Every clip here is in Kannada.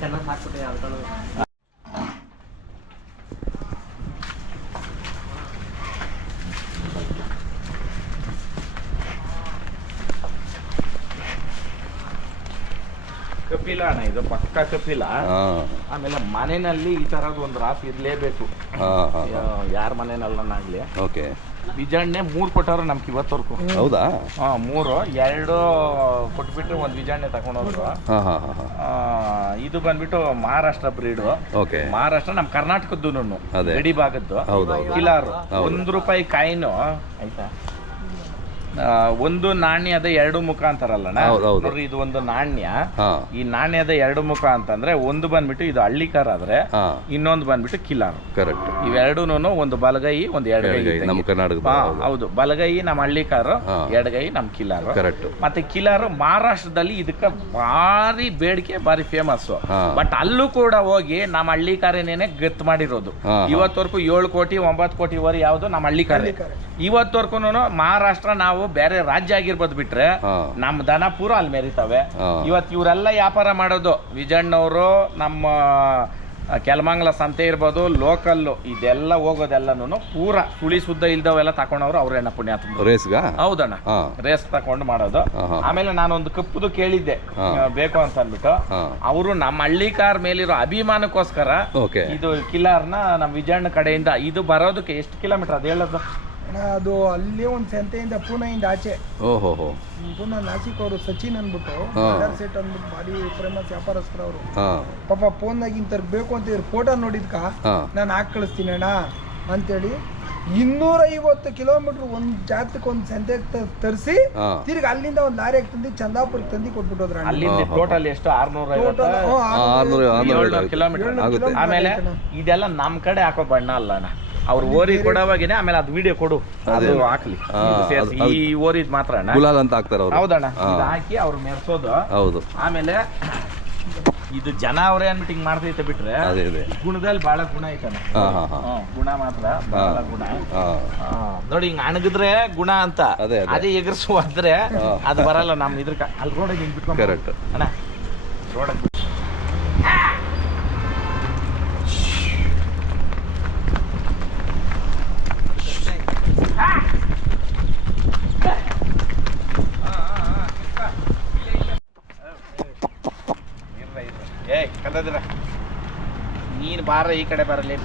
ಚೆನ್ನಾಗಿ ಹಾಕ್ಬಿಟ್ಟೆ ಅನ್ಕೊಳ್ಳೋದು. ಕಪಿಲ ಅಣ್ಣ, ಇದು ಪಕ್ಕ ಕಪಿಲ. ಆಮೇಲೆ ಮನೆಯಲ್ಲಿ ಈ ತರದ್ ಒಂದು ರಾಫ್ ಇರ್ಲೇಬೇಕು, ಯಾರ ಮನೆಯಲ್ಲಾಗ್ಲಿ. ಓಕೆ. ಬಿಜಾಣ್ಣೆ 3 ಕೊಟ್ಟವ್ರು ನಮ್ಗೆ ಇವತ್ತವರೆಗೂ. ಹೌದಾ? 3, 2 ಕೊಟ್ಬಿಟ್ರೆ ಒಂದು ಬಿಜಾಣ್ಣೆ ತಗೊಂಡೋದ್ರು. ಇದು ಬಂದ್ಬಿಟ್ಟು ಮಹಾರಾಷ್ಟ್ರ ಬ್ರೀಡು. ಓಕೆ. ಮಹಾರಾಷ್ಟ್ರ ನಮ್ ಕರ್ನಾಟಕದ್ದು ಗಡಿ ಭಾಗದ್ದು ಕಿಲಾರು. ₹1 ಕಾಯಿನು ಆಯ್ತಾ. ಒಂದು ನಾಣ್ಯದ 2 ಮುಖ ಅಂತಾರಲ್ಲ ನೋಡ್ರಿ, ಇದು ಒಂದು ನಾಣ್ಯ. ಈ ನಾಣ್ಯದ 2 ಮುಖ ಅಂತಂದ್ರೆ ಒಂದು ಬಂದ್ಬಿಟ್ಟು ಇದು ಹಳ್ಳಿಕಾರ ಆದ್ರೆ ಇನ್ನೊಂದು ಬಂದ್ಬಿಟ್ಟು ಕಿಲಾರು. ಕರೆಕ್ಟ್. ಇವೆರಡೂನು ಒಂದು ಬಲಗೈ ಒಂದು ಎಡಗೈ. ನಮ್ಮ ಕರ್ನಾಟಕ ಹೌದು, ಬಲಗೈ ನಮ್ಮ ಹಳ್ಳಿಕಾರು, ಎಡಗೈ ನಮ್ ಕಿಲಾರು. ಕರೆಕ್ಟ್. ಮತ್ತೆ ಕಿಲಾರು ಮಹಾರಾಷ್ಟ್ರದಲ್ಲಿ ಇದಕ್ಕ ಭಾರಿ ಬೇಡಿಕೆ, ಭಾರಿ ಫೇಮಸ್. ಬಟ್ ಅಲ್ಲೂ ಕೂಡ ಹೋಗಿ ನಮ್ಮ ಹಳ್ಳಿಕಾರನೇನೆ ಗತ್ ಮಾಡಿರೋದು. ಇವತ್ತವರೆಗೂ 7 ಕೋಟಿ 9 ಕೋಟಿವರೆಗೆ ಯಾವ್ದು ನಮ್ಮ ಹಳ್ಳಿಕಾರೆ. ಇವತ್ತವರೆಗೂ ಮಹಾರಾಷ್ಟ್ರ ನಾವು ಬೇರೆ ರಾಜ್ಯ ಆಗಿರ್ಬೋದು ಬಿಟ್ರೆ ನಮ್ ದನ ಪೂರ ಅಲ್ಲಿ ಮೆರಿತಾವೆ. ಇವತ್ತು ಇವರೆಲ್ಲ ವ್ಯಾಪಾರ ಮಾಡೋದು ವಿಜಣ್ಣವರು, ನಮ್ಮ ಕೆಲಮಂಗಲ ಸಂತೆ ಇರ್ಬೋದು, ಲೋಕಲ್ ಇದೆಲ್ಲ ಹೋಗೋದೆಲ್ಲನು ಪೂರ ಸುಳಿ ಸುದ್ದ ಇಲ್ದವೆಲ್ಲ ತಕೊಂಡವ್ರು ಅವ್ರೇನ ಪುಣ್ಯಾತ್ಮ. ಹೌದಣ್ಣ, ರೇಸ್ ತಕೊಂಡು ಮಾಡೋದು. ಆಮೇಲೆ ನಾನೊಂದು ಕಪ್ಪುದು ಕೇಳಿದ್ದೆ ಬೇಕು ಅಂತ ಅಂದ್ಬಿಟ್ಟು, ಅವರು ನಮ್ಮ ಹಳ್ಳಿಕಾರ್ ಮೇಲಿರೋ ಅಭಿಮಾನಕ್ಕೋಸ್ಕರ ಇದು ಕಿಲಾರ್ನ ನಮ್ ವಿಜಯಣ್ಣ ಕಡೆಯಿಂದ ಇದು ಬರೋದಕ್ಕೆ ಎಷ್ಟು ಕಿಲೋಮೀಟರ್ ಅದು ಹೇಳೋದು? ಅದು ಅಲ್ಲಿ ಒಂದು ಸಂತೆಯಿಂದ ಪೂನಾಯಿಂದ ಆಚೆ. ಓಹೋ. ಪೂನಾ ನಾಸಿಕ್ ಅವರು ಸಚಿನ್ ಅಂದ್ಬಿಟ್ಟು ಸೆಟ್ ಅಂದ್ಬಿಟ್ಟು ಭಾರಿ ಫೇಮಸ್ ವ್ಯಾಪಾರಸ್ಥರು ಅವರು. ಪಾಪ ಫೋನ್ನಾಗ ಇಂತರ್ಗ್ ಬೇಕು ಅಂತ ಫೋಟೋ ನೋಡಿದ್ಕ ನಾನು ಹಾಕಿ ಕಳಿಸ್ತೀನಿ ಅಣ್ಣ ಅಂತೇಳಿ 250 ಕಿಲೋಮೀಟರ್ ಒಂದ್ ಜಾತಕ್ಕೆ ಒಂದ್ ಸಂತೆ ತರಿಸಿ ತಿರ್ಗಿ ಅಲ್ಲಿಂದ ಒಂದ್ ಲಾರಿ ತಂದು ಚಂದಾಪುರಕ್ಕೆ ತಂದು ಕೊಟ್ಬಿಟ್ಟೋದ್ರ. ಅಲ್ಲಿಂದ ಟೋಟಲ್ ಎಷ್ಟು 600 ಕಿಲೋಮೀಟರ್. ಆಮೇಲೆ ಇದೆಲ್ಲ ನಮ್ ಕಡೆ ಹಾಕೋ ಬಣ್ಣ ಅಲ್ಲ ಅಣ್ಣ, ಅವ್ರು ಓರಿ ಕೊಡೋವಾಗೇನೆ. ಆಮೇಲೆ ಅದು ವಿಡಿಯೋ ಕೊಡು, ಅದು ಹಾಕ್ಲಿ. ಈ ಓರಿದ್ ಮಾತ್ರ ಗುಲಾಲ್ ಅಂತ ಹಾಕ್ತಾರ. ಹೌದಣ್ಣ, ಇದು ಹಾಕಿ ಅವ್ರು ಮೆರ್ಸೋದು. ಹೌದು. ಆಮೇಲೆ ಇದು ಜನ ಅವ್ರೇ ಅನ್ಬಿಟ್ಟು ಹಿಂಗ್ ಮಾಡ್ತೈತೆ ಬಿಟ್ರೆ ಗುಣದಲ್ಲಿ ಬಹಳ ಗುಣ ಐತಾನೆ. ಗುಣ ಮಾತ್ರ ಬಹಳ ಗುಣ ನೋಡಿ. ಹಿಂಗ್ ಅಣಗಿದ್ರೆ ಗುಣ ಅಂತ, ಅದೇ ಎಗರ್ಸು ಹೋದ್ರೆ ಅದು ಬರಲ್ಲ. ನಮ್ ಇದ್ರ ಅಲ್ಲಿ ರೋಡಿಗೆ ಹಿಂಗ್ ಬಿಟ್ಕೊಂಡು ಅಣ್ಣ, ರೋಡ್ ನೀನ್ ಬಾರ ಈ ಕಡೆ ಬರಲಿ.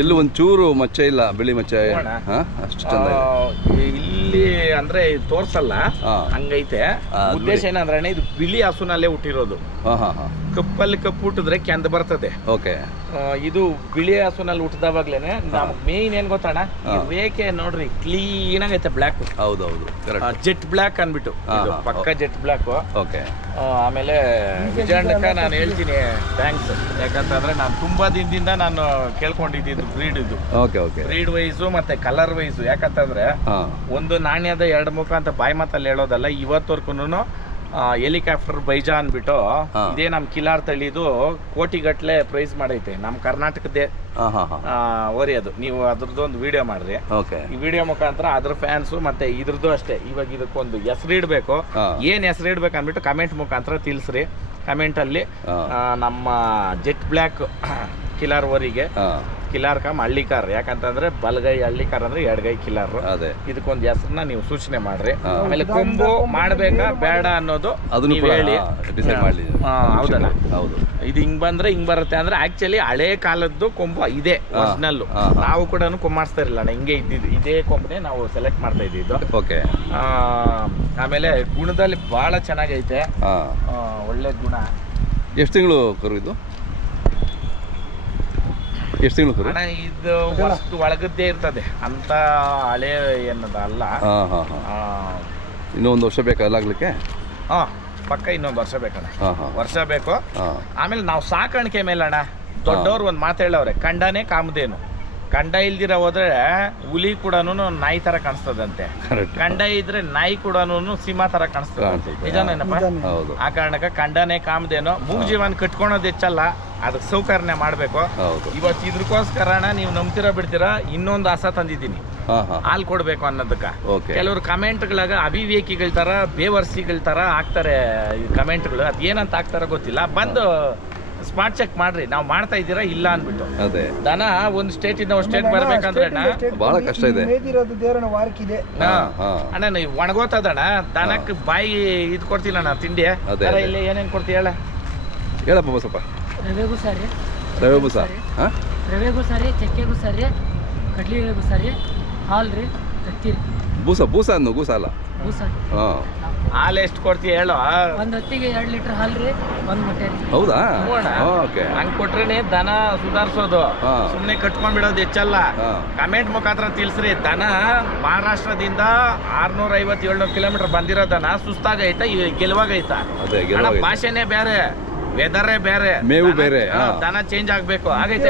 ಎಲ್ಲೂ ಒಂಚೂರು ಮಚ್ಚ ಇಲ್ಲ, ಬಿಳಿ ಮಚ್ಚ ಅಷ್ಟು ಚಂದ ಇಲ್ಲಿ ಅಂದ್ರೆ ತೋರ್ಸಲ್ಲ, ಹಂಗೈತೆ. ಉದ್ದೇಶ ಏನಂದ್ರೆ ಇದು ಬಿಳಿ ಹಸುನಲ್ಲೇ ಹುಟ್ಟಿರೋದು. ಕಪ್ಪಲ್ಲಿ ಕಪ್ಪು ಹುಟ್ಟಿದ್ರೆ ಕೆಂದ ಬರ್ತದೆ. ಓಕೆ. ಇದು ಬಿಳಿ ಹಸುನಲ್ಲಿ ಹುಟ್ಟಿದವಾಗ್ಲೇನೆ ನಮ್ಗೆ ಮೇನ್ ಏನ್ ಗೊತ್ತಣ್ಣ, ರೇಖೆ ನೋಡ್ರಿ ಕ್ಲೀನ್ ಆಗೈತೆ, ಬ್ಲಾಕ್. ಹೌದೌದು, ಜೆಟ್ ಬ್ಲಾಕ್ ಅನ್ಬಿಟ್ಟು ಪಕ್ಕ ಜೆಟ್ ಬ್ಲಾಕ್. ಓಕೆ. ಆಮೇಲೆ ವಿಜಯಣ್ಣಕ್ಕ ನಾನು ಹೇಳ್ತೀನಿ ಥ್ಯಾಂಕ್ಸ್, ಯಾಕಂತಂದ್ರೆ ನಾನು ತುಂಬಾ ದಿನದಿಂದ ನಾನು ಕೇಳ್ಕೊಂಡಿದ್ದು ಬ್ರೀಡ್ ಇದು. ಬ್ರೀಡ್ ವೈಸು ಮತ್ತೆ ಕಲರ್ ವೈಸು. ಯಾಕಂತಂದ್ರೆ ಒಂದು ನಾಣ್ಯದ 2 ಮುಖ ಅಂತ ಬಾಯಿ ಮಾತಲ್ಲಿ ಹೇಳೋದಲ್ಲ. ಇವತ್ತವರ್ಗುನು ಹೆಲಿಕಾಪ್ಟರ್ ಬೈಜಾ ಅನ್ಬಿಟ್ಟು ಇದೇ ನಮ್ ಕಿಲಾರ್ ತಳಿದು ಕೋಟಿಗಟ್ಲೆ ಪ್ರೈಸ್ ಮಾಡೈತೆ ನಮ್ ಕರ್ನಾಟಕದೇ ಓರಿ. ಅದು ನೀವು ಅದ್ರದ್ದು ಒಂದು ವಿಡಿಯೋ ಮಾಡ್ರಿ. ಈ ವಿಡಿಯೋ ಮುಖಾಂತರ ಅದ್ರ ಫ್ಯಾನ್ಸು ಮತ್ತೆ ಇದ್ರದ್ದು ಅಷ್ಟೇ. ಇವಾಗ ಇದಕ್ಕೊಂದು ಹೆಸರು ಇಡ್ಬೇಕು, ಏನ್ ಹೆಸರು ಇಡ್ಬೇಕು ಅನ್ಬಿಟ್ಟು ಕಮೆಂಟ್ ಮುಖಾಂತರ ತಿಳಿಸ್ರಿ. ಕಮೆಂಟ್ ಅಲ್ಲಿ ನಮ್ಮ ಜೆಟ್ ಬ್ಲ್ಯಾಕ್ ಕಿಲಾರ್ ಓರಿಗೆ ಕಿಲಾರ್ ಕಮ್ ಹಳ್ಳಿಕಾರ್. ಯಾಕಂತಂದ್ರೆ ಬಲಗೈ ಹಳ್ಳಿಕಾರ್ ಅಂದ್ರೆ ಎಡಗೈ ಕಿಲಾರ್. ಇದಕ್ಕೊಂದು ಹೆಸರನ್ನ ನೀವು ಸೂಚನೆ ಮಾಡ್ರಿ. ಆಮೇಲೆ ಕೊಂಬು ಮಾಡ್ಬೇಕಾ ಬೇಡ ಅನ್ನೋದು ನೀವು ಹೇಳಿ. ಹೌದಣ್ಣ, ಹೌದು. ಇದು ಹಿಂಗ್ ಬಂದ್ರೆ ಹಿಂಗ್ ಬರುತ್ತೆ ಅಂದ್ರೆ ಆಕ್ಚುಲಿ ಹಳೆ ಕಾಲದ್ದು ಕೊಂಬು ಇದೆ ಒರಿಜಿನಲ್. ನಾವು ಕೂಡ ಕೊಂಬಾಡ್ಸ್ತಾ ಇರಲಿಲ್ಲ, ಹಿಂಗೆ ಇದ್ದಿದ್ದು. ಇದೇ ಕೊಂಬನೆ ನಾವು ಸೆಲೆಕ್ಟ್ ಮಾಡ್ತಾ ಇದ್ದಿದ್ದು. ಆಮೇಲೆ ಗುಣದಲ್ಲಿ ಬಹಳ ಚೆನ್ನಾಗೈತೆ, ಒಳ್ಳೆ ಗುಣ. ಎಷ್ಟು ತಿಂಗಳು ಕರು ಇದು? ಎಷ್ಟು ತಿಂಗಳು ಕರು? ಇದು ವಸ್ತು ಒಳಗದ್ದೇ ಇರ್ತದೆ ಅಂತ ಹಳೆ ಏನದ ಅಲ್ಲ. ಇನ್ನೂ 1 ವರ್ಷ ಬೇಕಾಗ್ಲಿಕ್ಕೆ? ಪಕ್ಕ ಇನ್ನೊಂದು ವರ್ಷ ಬೇಕಣ್ಣ, ವರ್ಷ ಬೇಕು. ಆಮೇಲೆ ನಾವು ಸಾಕಾಣಿಕೆ ಮೇಲೆ ಅಣ್ಣ ದೊಡ್ಡವ್ರು ಒಂದು ಮಾತು ಹೇಳವ್ರೆ, ಕಂಡನೇ ಕಾಮಧೇನು. ಕಂಡ ಇಲ್ದಿರ ಹೋದ್ರೆ ಹುಲಿ ಕೂಡ ನಾಯಿ ತರ ಕಾಣಿಸ್ತದಂತೆ, ಕರೆಕ್ಟ್. ಕಂಡ ಇದ್ರೆ ನಾಯಿ ಕೂಡ ಸಿಂಹ ತರ ಕಾಣಿಸ್ತದಂತೆ. ನಿಜನೇನಪ್ಪ? ಹೌದು ಆ ಕಾರಣಕ್ಕೆ ಕಂಡನೇ ಕಾಮದೇನೋ ಮೂಗ್ ಜೀವನ ಕಟ್ಕೊಳೋದು ಹೆಚ್ಚಲ್ಲ, ಅದಕ್ಕೆ ಸೌಕರ್ಯ ಮಾಡ್ಬೇಕು. ಹೌದು. ಇವತ್ತು ಇದ್ರಕೋಸ್ಕರಣ ನೀವು ನಂಬ್ತಿರಾ ಬಿಡ್ತೀರಾ, ಇನ್ನೊಂದು ಹಸ ತಂದಿದ್ದೀನಿ ಹಾಲು ಕೊಡ್ಬೇಕು ಅನ್ನೋದಕ್ಕ. ಕೆಲವರು ಕಮೆಂಟ್ಗಳಾಗ ಅವಿವೇಕಿಗಳ ತರ ಬೇವರ್ಸಿಗಳ ತರ ಹಾಕ್ತಾರೆ ಕಮೆಂಟ್ಗಳು, ಅದೇನಂತ ಹಾಕ್ತಾರ ಗೊತ್ತಿಲ್ಲ. ಬಂದು ಸ್ಮಾರ್ಟ್ ಚೆಕ್ ಮಾಡ್ರಿ, ನಾವು ಮಾಡ್ತಾ ಇದ್ದೀರಾ ಇಲ್ಲ ಅನ್ಬಿಟ್ಟು. ಅದೇ ದನ ಒಂದು ಸ್ಟೇಟ್ ಇಂದ ಒಂದು ಸ್ಟೇಟ್ ಬರ್ಬೇಕಂದ್ರೆ ಬಹಳ ಕಷ್ಟ ಇದೆ. ಮೇದಿರೋದು ದೇವರನ ವಾರಕ್ಕಿದೆ ಅಣ್ಣ ನೀವು ಒಣಗೋತದಣ್ಣ, ದನಕ್ಕೆ ಬಾಯಿ ಇದು ಕೊಡ್ತಿಲ್ಲಣ್ಣ ತಿಂಡಿ. ಇಲ್ಲಿ ಏನೇನ್ ಕೊಡ್ತೀಯ ಹೇಳ? ಹೇಳಪ್ಪ ಬಸಪ್ಪ. ರವೆಗೂ ಸಾರಿ, ರವೆ ಬೂಸ, ರವೆಗೂ ಸಾರಿ, ಚಕ್ಕೆಗೂ ಸಾರಿ, ಕಡ್ಲಿಗೂ ಸಾರಿ, ಹಾಲು ರೀ, ತತ್ತಿ ರೀ. ಬೂಸ ಬೂಸ ಅನ್ನು ಗೂಸ ಅಲ್ಲ. ಬೂಸ ಹಾಲು ಎಷ್ಟು ಕೊಡ್ತೀಯ ಹೇಳು? ಒಂದು ಹೊತ್ತಿಗೆ 2 ಲೀಟರ್ ಹಾಲು ರೀ, 1 ಮೊಟ್ಟೆ ರೀ. ಹೌದಾ? ಓಕೆ. ಹಂಗ್ ಕೊಟ್ರೇನೆ ದನ ಸುಧಾರಿಸೋದು, ಸುಮ್ನೆ ಕಟ್ಕೊಂಡ್ಬಿಡೋದು ಹೆಚ್ಚಲ್ಲ. ಕಮೆಂಟ್ ಮುಖಾಂತರ ತಿಳಿಸ್ರಿ. ದನ ಮಹಾರಾಷ್ಟ್ರದಿಂದ 650-700 ಕಿಲೋಮೀಟರ್ ಬಂದಿರೋ ದನ ಸುಸ್ತಾಗೈತಾ ಗೆಲುವಾಗೈತಾ? ಭಾಷೆನೇ ಬೇರೆ, ವೆದರೇ ಬೇರೆ, ಮೇವು ಬೇರೆ, ದನ ಚೇಂಜ್ ಆಗ್ಬೇಕು. ಆಗೈತೆ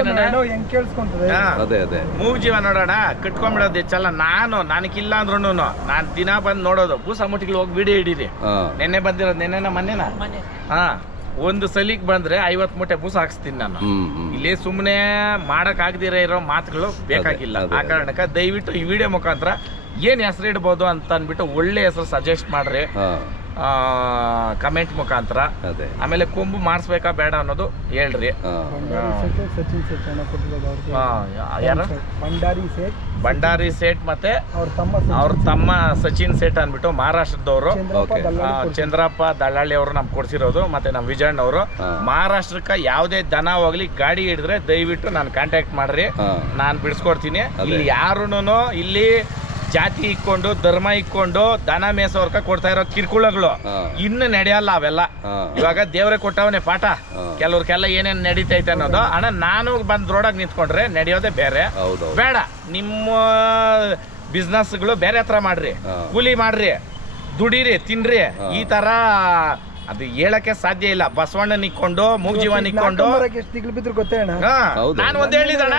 ಹೆಂಗ್ ಕೇಳಿಸ್ಕೊಂತದೆ. ಅದೇ ಅದೇ ಮೂಗ್ ಜೀವ ನೋಡೋಣ, ಕಟ್ಕೊಂಡ್ಬಿಡೋದು ಹೆಚ್ಚಲ್ಲ. ನನಗಿಲ್ಲ ಅಂದ್ರೂ ನಾನ್ ದಿನ ಬಂದ್ ನೋಡೋದು. ಬೂಸ ಮುಟ್ಟಿಗಳು ಹೋಗಿ ವಿಡಿಯೋ ಹಿಡೀರಿ. ನೆನ್ನೆ ಬಂದಿರೋದು, ನೆನ್ನೆನ ಮೊನ್ನೆನ ಒಂದು ಸಲಿಗೆ ಬಂದ್ರೆ 50 ಮೂಟೆ ಬೂಸ ಹಾಕ್ಸ್ತೀನಿ ನಾನು. ಇಲ್ಲಿ ಸುಮ್ಮನೆ ಮಾಡಕ್ ಆಗದಿರ ಇರೋ ಮಾತುಗಳು ಬೇಕಾಗಿಲ್ಲ. ಆ ಕಾರಣಕ್ಕೆ ದಯವಿಟ್ಟು ಈ ವಿಡಿಯೋ ಮುಖಾಂತರ ಏನ್ ಹೆಸರು ಇಡ್ಬೋದು ಅಂತ ಅನ್ಬಿಟ್ಟು ಒಳ್ಳೆ ಹೆಸರು ಸಜೆಸ್ಟ್ ಮಾಡ್ರಿ ಕಮೆಂಟ್ ಮುಖಾಂತರ. ಆಮೇಲೆ ಕೊಂಬು ಮಾಡಿಸ್ಬೇಕಾ ಬೇಡ ಅನ್ನೋದು ಹೇಳ್ರಿ. ಯಾರು? ಭಂಡಾರಿ ಸೇಠ್ ಮತ್ತೆ ಅವ್ರ ತಮ್ಮ ಸಚಿನ್ ಸೇಠ್ ಅನ್ಬಿಟ್ಟು ಮಹಾರಾಷ್ಟ್ರದವರು. ಚಂದ್ರಪ್ಪ ದಳ್ಳಾಳಿ ಅವರು ನಮ್ಗೆ ಕೊಡ್ಸಿರೋದು. ಮತ್ತೆ ನಮ್ ವಿಜಯಣ್ಣ ಅವರು. ಮಹಾರಾಷ್ಟ್ರಕ್ಕೆ ಯಾವ್ದೇ ದನ ಹೋಗ್ಲಿ ಗಾಡಿ ಹಿಡಿದ್ರೆ ದಯವಿಟ್ಟು ನಾನು ಕಾಂಟ್ಯಾಕ್ಟ್ ಮಾಡ್ರಿ, ನಾನು ಬಿಡಿಸ್ಕೊಡ್ತೀನಿ. ಇಲ್ಲಿ ಯಾರುನು ಇಲ್ಲಿ ಜಾತಿ ಇಕ್ಕೊಂಡು ಧರ್ಮ ಇಕ್ಕೊಂಡು ದನ ಮೇಸೋರ್ಕ ಕೊಡ್ತಾ ಇರೋ ಕಿರ್ಕುಳಗಳು ಇನ್ನು ನಡೆಯಲ್ಲ ಅವೆಲ್ಲ. ಇವಾಗ ದೇವ್ರೆ ಕೊಟ್ಟವನೇ ಪಾಠ, ಕೆಲವ್ರಿಗೆಲ್ಲ ಏನೇನ್ ನಡೀತೈತೆ ಅನ್ನೋದು. ಅಣ್ಣ ನಾನು ಬಂದ್ ರೋಡಾಗ ನಿಂತ್ಕೊಂಡ್ರೆ ನಡೆಯೋದೇ ಬೇರೆ. ಬೇಡ, ನಿಮ್ಮ ಬಿಸ್ನೆಸ್ಗಳು ಬೇರೆ ಹತ್ರ ಮಾಡ್ರಿ, ಕೂಲಿ ಮಾಡ್ರಿ, ದುಡೀರಿ, ತಿನ್ರಿ. ಈ ತರ ಅದು ಹೇಳಕ್ಕೆ ಸಾಧ್ಯ ಇಲ್ಲ. ಬಸವಣ್ಣ ನಿಕ್ಕೊಂಡು ಮೂಗ್ಜೀವ ನಿಕ್ಕೊಂಡು ನಾನು ಒಂದ್ ಹೇಳಿದಣ್ಣ,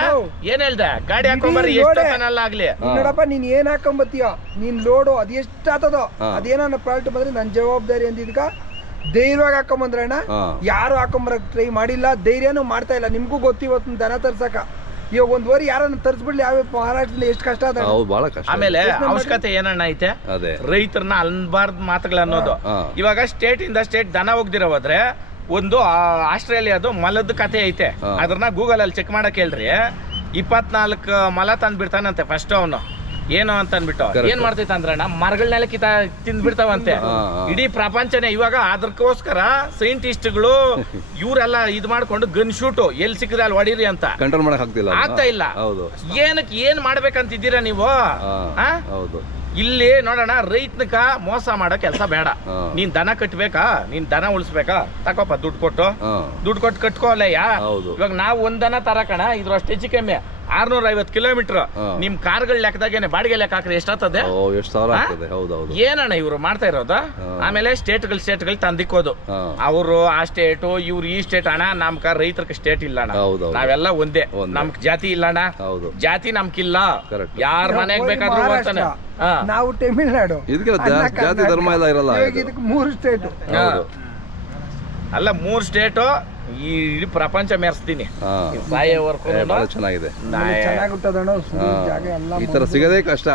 ಏನ್ ಹೇಳ್ದೆ? ಗಾಡಿ ಹಾಕೊಂಬರ್ರಿ, ಎಷ್ಟಲ್ಲ ಆಗ್ಲಿ ನೋಡಪ್ಪ, ನೀನ್ ಏನ್ ಹಾಕೊಂಬತ್ತೀಯ, ನೀನ್ ಲೋಡು ಅದ್ ಎಷ್ಟ್ ಆತದೋ ಅದೇನ ಪ್ರಾಲ್ಟ್ ಬಂದ್ರೆ ನನ್ ಜವಾಬ್ದಾರಿ ಅಂದಿದ್ಕ ಧೈರ್ಯವಾಗಿ ಹಾಕೊಂಬಂದ್ರಣ್ಣ. ಯಾರು ಹಾಕೊಂಬರಕ್ ಟ್ರೈ ಮಾಡಿಲ್ಲ, ಧೈರ್ಯನೂ ಮಾಡ್ತಾ ಇಲ್ಲ. ನಿಮ್ಗೂ ಗೊತ್ತಿವತ್ತು ದನ ತರ್ಸಕ ಇವಾಗ ಒಂದ್ ವರಿ ಯಾರನ್ನ ತರ್ಸ್ಬಿಡ್ಲಿ, ಯಾವ ಮಹಾರಾಷ್ಟ್ರದಲ್ಲಿ ಎಷ್ಟು ಕಷ್ಟ ಅದ. ಆಮೇಲೆ ಅವಶ್ಯಕತೆ ಏನಣ್ಣ ಐತೆ, ರೈತರನ್ನ ಅನ್ಬಾರ್ದು ಮಾತುಗಳು ಅನ್ನೋದು. ಇವಾಗ ಸ್ಟೇಟ್ ಇಂದ ಸ್ಟೇಟ್ ದನ ಹೋಗ್ದಿರೋ ಹೋದ್ರೆ ಒಂದು ಆಸ್ಟ್ರೇಲಿಯಾದು ಮಲದ ಕತೆ ಐತೆ, ಅದ್ರನ್ನ ಗೂಗಲ್ ಅಲ್ಲಿ ಚೆಕ್ ಮಾಡಕ್ ಹೇಳ್ರಿ. 24 ಮಲ ತಂದ್ ಬಿಡ್ತಾನಂತೆ ಫಸ್ಟ್ ಅವನು. ಏನು ಅಂತ ಅನ್ಬಿಟ್ಟು ಏನ್ ಮಾಡ್ತೈತೆ ಅಂದ್ರಣ್ಣ, ಮರಗಳನ್ನೆಲ್ಲ ತಿಂದ್ಬಿಡ್ತಾವಂತೆ. ಇಡೀ ಪ್ರಪಂಚನೇ ಇವಾಗ ಅದಕ್ಕೋಸ್ಕರ ಸೈಂಟಿಸ್ಟ್ಗಳು ಇವರೆಲ್ಲ ಇದ್ ಮಾಡ್ಕೊಂಡು ಗನ್ ಶೂಟ್ ಎಲ್ಲಿ ಸಿಕ್ಕಿದ್ರೆ ಅಲ್ಲಿ ಹೊಡೀರಿ ಅಂತ ಕಂಟ್ರೋಲ್ ಮಾಡಕ್ ಆಗ್ತಾ ಇಲ್ಲ. ಏನಕ್ಕೆ ಏನ್ ಮಾಡ್ಬೇಕಂತಿದ್ದೀರಾ ನೀವು? ಇಲ್ಲಿ ನೋಡೋಣ, ರೈತನಕ ಮೋಸ ಮಾಡೋ ಕೆಲಸ ಬೇಡ. ನೀನ್ ದನ ಕಟ್ಬೇಕಾ, ನೀನ್ ದನ ಉಳಿಸ್ಬೇಕಾ, ತಕೋಪ ದುಡ್ಡು ಕೊಟ್ಟು ಕಟ್ಕೋಲ್ಲಯ್ಯ. ಇವಾಗ ನಾವು ಒಂದ್ ದನ ತರಕಣ, ಇದ್ರ ಅಷ್ಟು ಹೆಚ್ಚು ಕಮ್ಮಿ 650 ಕಿಲೋಮೀಟರ್. ನಿಮ್ ಕಾರ್ಗಳ ಲೆಕ್ಕದಾಗೇನೆ ಬಾಡಿಗೆ ಲೆಕ್ಕ ಹಾಕ್ರೆ ಎಷ್ಟಾಗ್ತದೆ? ಏನಣ್ಣ ಇವ್ರು ಮಾಡ್ತಾ ಇರೋದು? ಆಮೇಲೆ ಸ್ಟೇಟ್ಗಳು ತಂದಿಕ್ಕೋದು. ಅವರು ಆ ಸ್ಟೇಟು, ಇವ್ರು ಈ ಸ್ಟೇಟ್. ಅಣ್ಣ ನಮ್ಕ ರೈತರಿಗೆ ಸ್ಟೇಟ್ ಇಲ್ಲ ಅಣ್ಣ, ನಾವೆಲ್ಲ ಒಂದೇ. ನಮ್ಗ್ ಜಾತಿ ಇಲ್ಲ ಅಣ್ಣ, ಜಾತಿ ನಮ್ಕಿಲ್ಲ. ಯಾರ ಮನೆಗ್ ಬೇಕಾದ್ರೂ ಬರ್ತಾನೆ. ನಾವು ತಮಿಳ್ನಾಡು, ಜಾತಿ ಧರ್ಮ ಎಲ್ಲ ಇರಲ್ಲ. 3 ಸ್ಟೇಟ್ ಅಲ್ಲ, 3 ಸ್ಟೇಟು ಈ ಇಡೀ ಪ್ರಪಂಚ ಮೆರೆಸ್ತೀನಿ. ಚೆನ್ನಾಗಿದೆ, ಈ ತರ ಸಿಗದೇ ಕಷ್ಟ.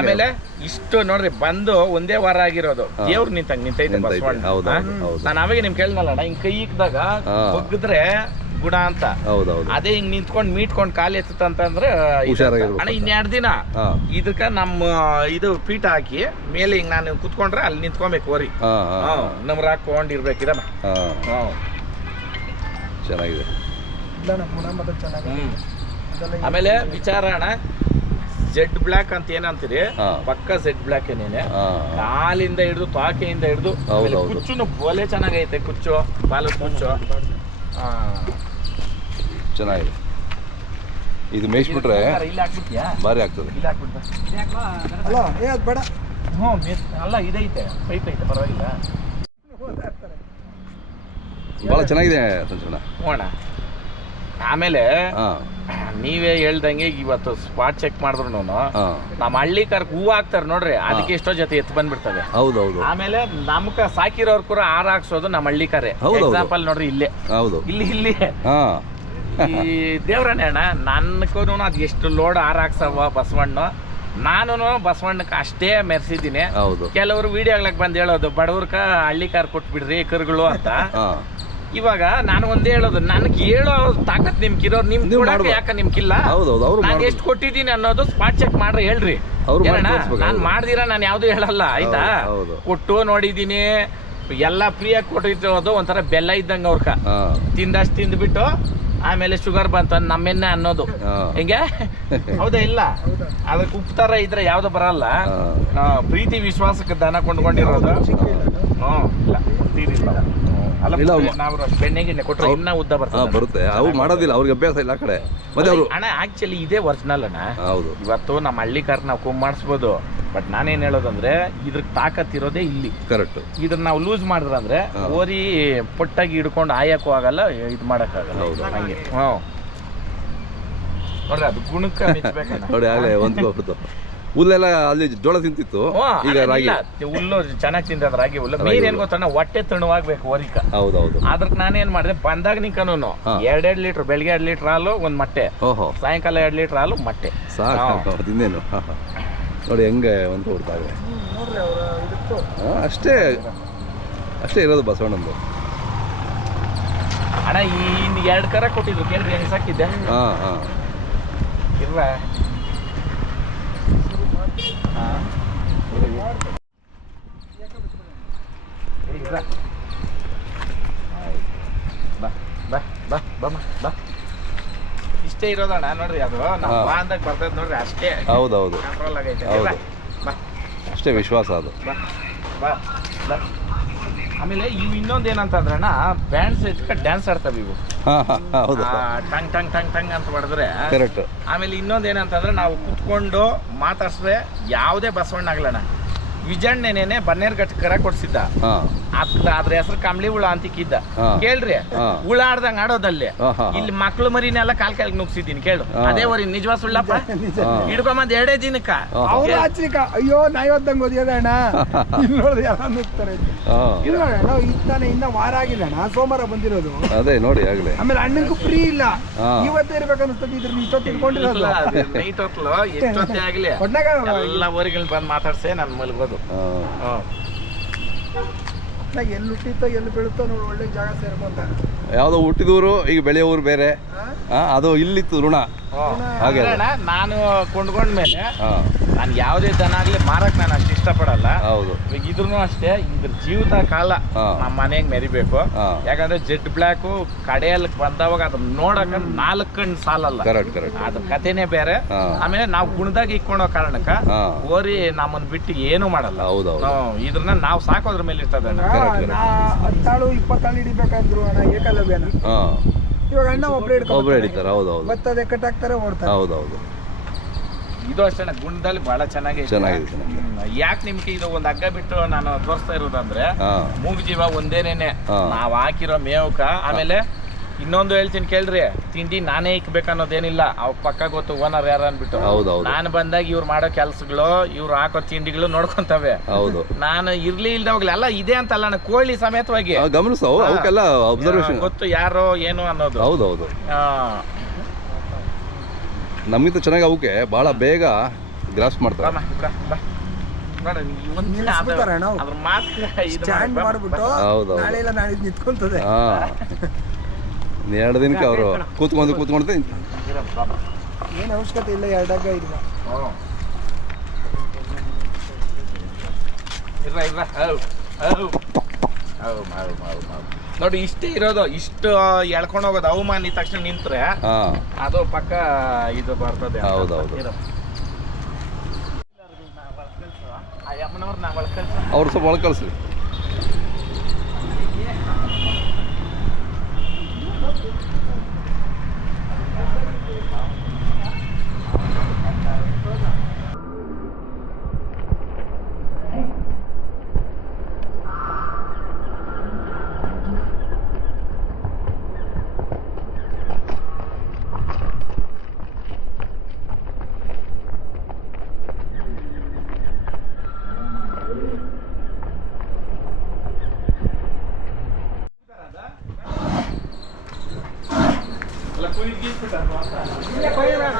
ಆಮೇಲೆ ಇಷ್ಟು ನೋಡ್ರಿ, ಬಂದು ಒಂದೇ ವಾರ ಆಗಿರೋದು, ದೇವ್ರು ನಿಂತೈತೆ ಬಸವಣ್ಣ. ನಾನು ಅವಾಗ ನಿಮ್ ಕೇಳಿನಲ್ಲ, ಹಿಂಗ್ ಕೈ ಇಕ್ದಾಗ ಬಗ್ಗಿದ್ರೆ ಗುಣ ಅಂತ. ಅದೇ ಹಿಂಗ್ ನಿಂತ್ಕೊಂಡ್ ಮೀಟ್ಕೊಂಡ್ ಕಾಲು ಎತ್ತಂತಂದ್ರೆ ಅಣ್ಣ 2 ದಿನ ಇದಕ್ಕ ನಮ್ಮ ಇದು ಪೀಠ ಹಾಕಿ ಮೇಲೆ ಹಿಂಗ್ ನಾನು ಕುತ್ಕೊಂಡ್ರೆ ಅಲ್ಲಿ ನಿಂತ್ಕೊಬೇಕು. ವರಿ ನಮ್ರ ಹಾಕೊಂಡಿರ್ಬೇಕಿರ. ಚೆನ್ನಾಗಿದೆ. ಆಮೇಲೆ ವಿಚಾರ ಅಣ್ಣ, ಜೆಡ್ ಬ್ಲಾಕ್ ಅಂತ ಏನಂತೀರಿ, ಪಕ್ಕ ಜೆಡ್ ಬ್ಲಾಕ್ ಏನೇನೆ. ಕಾಲಿಂದ ಹಿಡಿದು ತ್ವಾಕೆಯಿಂದ ಹಿಡಿದು ಕುಚ್ಚುನು ಒಲೆ ಚೆನ್ನಾಗೈತೆ. ಕುಚ್ಚು ಬಾಲದ ಕುಚ್ಚು ಚೆನ್ನಾಗಿದೆ. ಇದು ಮೇಯಿಸ್ಬಿಟ್ರೆ ಭಾರಿ ಆಗ್ತದೆ. ಅಲ್ಲ ಇದೈತೆ, ಪೈಪ್ ಐತೆ, ಪರವಾಗಿಲ್ಲ. ಬಹಳ ಚೆನ್ನಾಗಿದೆ ಸಂಚರಣ. ಹೋಣ ಆಮೇಲೆ ಹಾ ನೀವೇ ಹೇಳ್ದಂಗೆ ಇವತ್ತು ಸ್ಪಾಟ್ ಚೆಕ್ ಮಾಡಿದ್ರು ನಮ್ಮ ಹಳ್ಳಿ ಕರ್ಕ್ ಹೂವು ಹಾಕ್ತಾರೆ ನೋಡ್ರಿ, ಅದಕ್ಕೆ ಎಷ್ಟೋ ಜೊತೆ ಎತ್ತು ಬಂದ್ಬಿಡ್ತವೆ. ಹೌದೌದು. ಆಮೇಲೆ ನಮ್ಕ ಸಾಕಿರೋರ್ ಕೂಡ ಹಾರ ಹಾಕ್ಸೋದು ನಮ್ಮ ಹಳ್ಳಿ ಕರೆ. ಎಕ್ಸಾಂಪಲ್ ನೋಡ್ರಿ ಇಲ್ಲೇ, ಹೌದು ಇಲ್ಲಿ ಈ ದೇವ್ರಣ್ಣ ಅಣ್ಣ ನನ್ಗೂ ಅದ್ ಎಷ್ಟು ಲೋಡ್ ಹಾರ ಹಾಕ್ಸವ ಬಸವಣ್ಣ. ನಾನು ಬಸವಣ್ಣಕ್ಕೆ ಅಷ್ಟೇ ಮೆರೆಸಿದ್ದೀನಿ. ಕೆಲವರು ವಿಡಿಯೋಗ್ಲಕ್ ಬಂದ್ ಹೇಳೋದು ಬಡವ್ರಕ ಹಳ್ಳಿ ಕಾರ್ ಕೊಟ್ಬಿಡ್ರಿ ಕರುಗಳು ಅಂತ. ಇವಾಗ ನಾನು ಒಂದೇ ಹೇಳೋದು, ನನ್ಗೆ ಹೇಳೋ ತಾಕತ್ ನಿಮ್ಗಿರೋ ನಿಮ್ ಕೊಡಕ್ಕೆ ಯಾಕ ನಿಮ್ಗಿಲ್ಲ, ನಾನು ಎಷ್ಟು ಕೊಟ್ಟಿದ್ದೀನಿ ಅನ್ನೋದು ಸ್ಪಾಟ್ ಚೆಕ್ ಮಾಡ್ರಿ ಹೇಳ್ರಿ. ನಾನ್ ಮಾಡ್ದಿರ ನಾನು ಯಾವ್ದು ಹೇಳಲ್ಲ ಆಯ್ತಾ. ಕೊಟ್ಟು ನೋಡಿದೀನಿ, ಎಲ್ಲಾ ಫ್ರೀಯಾಗಿ ಕೊಟ್ಟಿರೋದು ಒಂಥರ ಬೆಲ್ಲ ಇದ್ದಂಗ ಅವ್ರಕ. ತಿಂದಷ್ಟು ತಿಂದ್ಬಿಟ್ಟು ಆಮೇಲೆ ಶುಗರ್ ಬಂತ ನಮ್ಮೆನ್ನ ಅನ್ನೋದು ಹಿಂಗೆ ಹೌದಾ ಇಲ್ಲ. ಅದಕ್ಕೆ ಉಪ್ಪು ತರ ಇದ್ರೆ ಯಾವ್ದು ಬರಲ್ಲ. ಪ್ರೀತಿ ವಿಶ್ವಾಸಕ್ಕೆ ದನ ಕೊಂಡ್ಕೊಂಡಿರೋದು. ನಾವು ಬೆಣ್ಣೆಗೆ ಕೊಟ್ಟರೆ ಇನ್ನ ಉದ್ದ ಬರುತ್ತೆ. ಅವು ಮಾಡೋದಿಲ್ಲ, ಅವ್ರಿಗೆ ಅಭ್ಯಾಸ ಇಲ್ಲ ಆ ಕಡೆ. ಮತ್ತೆ ಅಣ್ಣ ಆಕ್ಚುಲಿ ಇದೇ ಒರಿಜಿನಲ್ ಅಣ್ಣ. ಹೌದು, ಇವತ್ತು ನಮ್ಮ ಹಳ್ಳಿ ಕಾರ್ ನಾವು ಕುಮ್ ಮಾಡಿಸ್ಬೋದು, ಬಟ್ ನಾನೇನ್ ಹೇಳೋದಂದ್ರೆ ಇದ್ರ ತಾಕತ್ ಇರೋದೇ ಇಲ್ಲಿ. ಕರೆಕ್ಟ್. ಇದನ್ನ ನಾವು ಲೂಸ್ ಮಾಡಿದ್ರಂದ್ರೆ ಓರಿ ಪೊಟ್ಟಾಗಿ ಹಿಡ್ಕೊಂಡು ಆಯಕ್ಕೂ ಆಗಲ್ಲ, ಇದು ಮಾಡಕ್ ಆಗಲ್ಲ. ಹಂಗೆ ನೋಡ್ರಿ ಅದು ಗುಣಕ್ಕೆ ನೋಡಿ ಆಗ್ಲೇ ಹೊಂದ್ಕೊಬಿಡ್ತು. ಹುಲ್ಲೆಲ್ಲ ಅಲ್ಲಿ ಜೋಳ ತಿಂತಿತ್ತು, ಈಗ ರಾಗಿ ಹುಲ್ಲು ಚೆನ್ನಾಗಿ ತಿಂತದ. ರಾಗಿ ಹುಲ್ಲು ಮೇನ್ ಏನ್ ಗೊತ್ತ, ಹೊಟ್ಟೆ ತಣ್ಣವಾಗ್ಬೇಕು ಓರಿಕ. ಹೌದೌದು. ಅದ್ರಕ್ ನಾನೇನ್ ಮಾಡಿದೆ, ಬಂದಾಗ ನಿಂಕನು 2 ಲೀಟರ್, ಬೆಳಿಗ್ಗೆ 2 ಲೀಟರ್ ಹಾಲು ಒಂದ್ ಮೊಟ್ಟೆ, ಸಾಯಂಕಾಲ 2 ಲೀಟರ್ ಹಾಲು ಮೊಟ್ಟೆ ಸಾಕು. ಇನ್ನೇನು ನೋಡಿ ಹೆಂಗೆ ಒಂದು ಕೊಡ್ತಾರೆ. ಅಷ್ಟೇ ಅಷ್ಟೇ ಇರೋದು ಬಸವಣ್ಣಂದು. ಅಣ್ಣ ಇನ್ನು 2 ಕರ ಕೊಟ್ಟಿದ್ರು ಕೇಳ್ರಿ, ಹೆಂಗ್ ಸಾಕಿದ್ದೆ ಇರ್ವ. ಇಷ್ಟೇ ಇರೋದಣ್ಣ ನೋಡ್ರಿ, ಅದು ನಾವು ಅಂದಾಗ ಬರ್ತದ ನೋಡ್ರಿ ಅಷ್ಟೇ. ಹೌದೌದು, ಕಂಟ್ರೋಲ್ ಆಗೈತೆ. ಅಷ್ಟೇ ವಿಶ್ವಾಸ ಅದು. ಆಮೇಲೆ ಇವು ಇನ್ನೊಂದು ಏನಂತಂದ್ರಣ್ಣ, ಬ್ಯಾಂಡ್ ಸೆಟ್ ಡ್ಯಾನ್ಸ್ ಆಡ್ತಾವ ಇವು. ಟಂಗ್ ಟಂಗ್ ಟಂಗ್ ಟಂಗ್ ಅಂತ ಹೊಡೆದ್ರೆ. ಆಮೇಲೆ ಇನ್ನೊಂದು ಏನಂತಂದ್ರೆ, ನಾವು ಕುತ್ಕೊಂಡು ಮಾತಾಡ್ಸ್ರೆ ಯಾವುದೇ ಬಸವಣ್ಣ ಆಗ್ಲಣ್ಣ, ವಿಜಣ್ಣನೇನೆ ಬನ್ನೇರ್ಘಟ್ಟ ಕರ ಕೊಡ್ಸಿದ್ದ. ಅದ್ರ ಹೆಸರು ಕಂಬ್ಳಿ ಹುಳ ಅಂತಿಕ್ಕಿದ್ದ. ಕೇಳ್ರಿ, ಹುಳ ಆಡ್ದಂಗ ಆಡೋದಲ್ಲಿ ಇಲ್ಲಿ ಮಕ್ಳು ಮರಿನೆಲ್ಲ ಕಾಲ್ ಕಾಲಿಗೆ ನುಗ್ಸಿದ್ದೀನಿ ಕೇಳು. ಅದೇ ವರಿ ನಿಜವಾ ಸುಳ್ಳಪ್ಪ ಹಿಡ್ಕೊಂಬಂದ್ 2 ದಿನಕ್ಕ ಅವ್ರು ಆಚರಿಕ ಅಯ್ಯೋ ನಾಯಿವದ್ದಂಗೆ ಓದಿಯೋದಣ್ಣ. ಇಲ್ಲಿ ನೋಡಿದ್ರೆ ಎಲ್ಲ ನುಗ್ತಾರೆ. ಇಲ್ಲ ಇತ್ತಾನೆ ಇನ್ನ ವಾರ ಆಗಿಲ್ಲಣ್ಣ, ಸೋಮವಾರ ಬಂದಿರೋದು. ಅದೇ ನೋಡಿ ಆಗ್ಲೇ. ಆಮೇಲೆ ಅಣ್ಣಂಗೂ ಫ್ರೀ ಇಲ್ಲ, ಇವತ್ತೇ ಇರ್ಬೇಕನ್ನಿಸ್ತದೆ. ಇದ್ರ ಇಷ್ಟೊತ್ತು ತಿಳ್ಕೊಂಡಿರೋದು ನೈಟ್ ಹೊತ್ಲು ಎಷ್ಟೊತ್ತೇ ಆಗ್ಲಿ ಎಲ್ಲ ಊರಿಗಳನ್ನ ಬಂದ್ ಮಾತಾಡ್ಸೆ ನನ್ ಮಲ್ಗೋದು. ಎಲ್ಲಿ ಹುಟ್ಟಿತ್ತೋ ಎಲ್ಲಿ ಬೀಳುತ್ತೋ ನೋಡಿ, ಒಳ್ಳೆ ಜಾಗ ಸೇರ್ಕೊಂತ. ಯಾವ್ದೋ ಹುಟ್ಟಿದೂರು, ಈಗ ಬೆಳೆಯೋ ಊರು ಬೇರೆ. ಅದು ಇಲ್ಲಿತ್ತು ಋಣ. ಹಾಗೆ ನಾನು ಕೊಂಡ್ಕೊಂಡ್ಮೇಲೆ ನಾನು ಯಾವುದೇ ದನ ಆಗ್ಲಿ ಮಾರಕ್ ನಾನು ಅಷ್ಟು ಇಷ್ಟಪಡಲ್ಲ. ಹೌದು. ಈಗ ಇದ್ರೂ ಅಷ್ಟೇ, ಇದ್ರ ಜೀವಿತ ಕಾಲ ನಮ್ಮ ಮನೆಗೆ ಮೆರಿಬೇಕು. ಯಾಕಂದ್ರೆ ಜೆಡ್ ಬ್ಲಾಕ್ ಕಡೆಯಲ್ಲಿ ಬಂದವಾಗ ಅದನ್ನ ನೋಡಕ 4 ಕಣ್ಣು ಸಾಲಲ್ಲ. ಅದ್ರ ಕಥೆನೇ ಬೇರೆ. ಆಮೇಲೆ ನಾವು ಗುಣದಾಗ ಇಕ್ಕೊಳೋ ಕಾರಣಕ್ಕ ಓರಿ ನಮ್ಮನ್ ಬಿಟ್ಟು ಏನು ಮಾಡಲ್ಲ. ಇದ್ರನ್ನ ನಾವು ಸಾಕೋದ್ರ ಮೇಲೆ ಇರ್ತದೆ. 10 20 ಹಿಡಿಬೇಕಂದ್ರು ಏಕಲವ್ಯನ. ಇವಾಗ ಅಣ್ಣ ಒಬ್ರು ಹಿಡಿತಾರೆ. ಹೌದೌದು. ಬರ್ತದೆ ಕಟ್ಟಾಕ್ತಾರೆ, ಓಡ್ತಾರೆ. ಹೌದೌದು. ಇದು ಅಷ್ಟೇ ಗುಣದಲ್ಲಿ ಬಹಳ ಚೆನ್ನಾಗಿದೆ. ಯಾಕೆ ನಿಮ್ಗೆ ಇದು ಒಂದ್ ಹಗ್ಗ ಬಿಟ್ಟು ನಾನು ತೋರಿಸ್ತಾ ಇರೋದಂದ್ರೆ, ಮೂಗಜೀವ ಒಂದೇನೇನೆ ನಾವ್ ಹಾಕಿರೋ ಮೇವಕ. ಆಮೇಲೆ ಇನ್ನೊಂದು ಹೇಳ್ತೀನಿ ಕೇಳ್ರಿ, ತಿಂಡಿ ನಾನೇ ಇಕ್ಬೇಕನ್ನೋದೇನಿಲ್ಲ. ಅವ್ ಪಕ್ಕ ಗೊತ್ತು ಓನರ್ ಯಾರು ಅನ್ಬಿಟ್ಟು. ನಾನು ಬಂದಾಗ ಇವ್ರು ಮಾಡೋ ಕೆಲ್ಸಗಳು, ಇವ್ರು ಹಾಕೋ ತಿಂಡಿಗಳು ನೋಡ್ಕೊಂತವೆ. ನಾನು ಇರ್ಲಿ ಇಲ್ದವಾಗ್ಲಿ ಎಲ್ಲ ಇದೆ ಅಂತಲ್ಲ, ಕೋಳಿ ಸಮೇತವಾಗಿ ಗೊತ್ತು ಯಾರೋ ಏನು ಅನ್ನೋದು. ಹೌದೌದು. ನಮ್ಗಿಂತ ಚೆನ್ನಾಗಿ ಅವಕ್ಕೆ ಬಹಳ ಬೇಗ ಗ್ರಾಸ್ ಮಾಡ್ತಾರೆ. ನಿಂತ್ಕೊಂತದೆ 2 ದಿನಕ್ಕೆ ಅವರು ಕೂತ್ಕೊಂಡು ಏನು ಅವಶ್ಯಕತೆ ಇಲ್ಲ. 2 ಹಗ್ಗ ಇಲ್ಲ. ನೋಡಿ ಇಷ್ಟೇ ಇರೋದು. ಇಷ್ಟು ಎಳ್ಕೊಂಡು ಹೋಗೋದು ಅವಮಾನ ಇದ್ದ ತಕ್ಷಣ ನಿಂತ್ರೆ ಅದು ಪಕ್ಕ ಇದು ಬರ್ತದೆ. ಅವ್ರು ಸ್ವಲ್ಪ ಒಳಗೆ ಕಳಿಸಿ. ಕೊಯ್ದು ಗೀಸ್ಬಿಟ್ಟಾರ ಇಲ್ಲೇ ಕೊಯ್ಯೋಣ.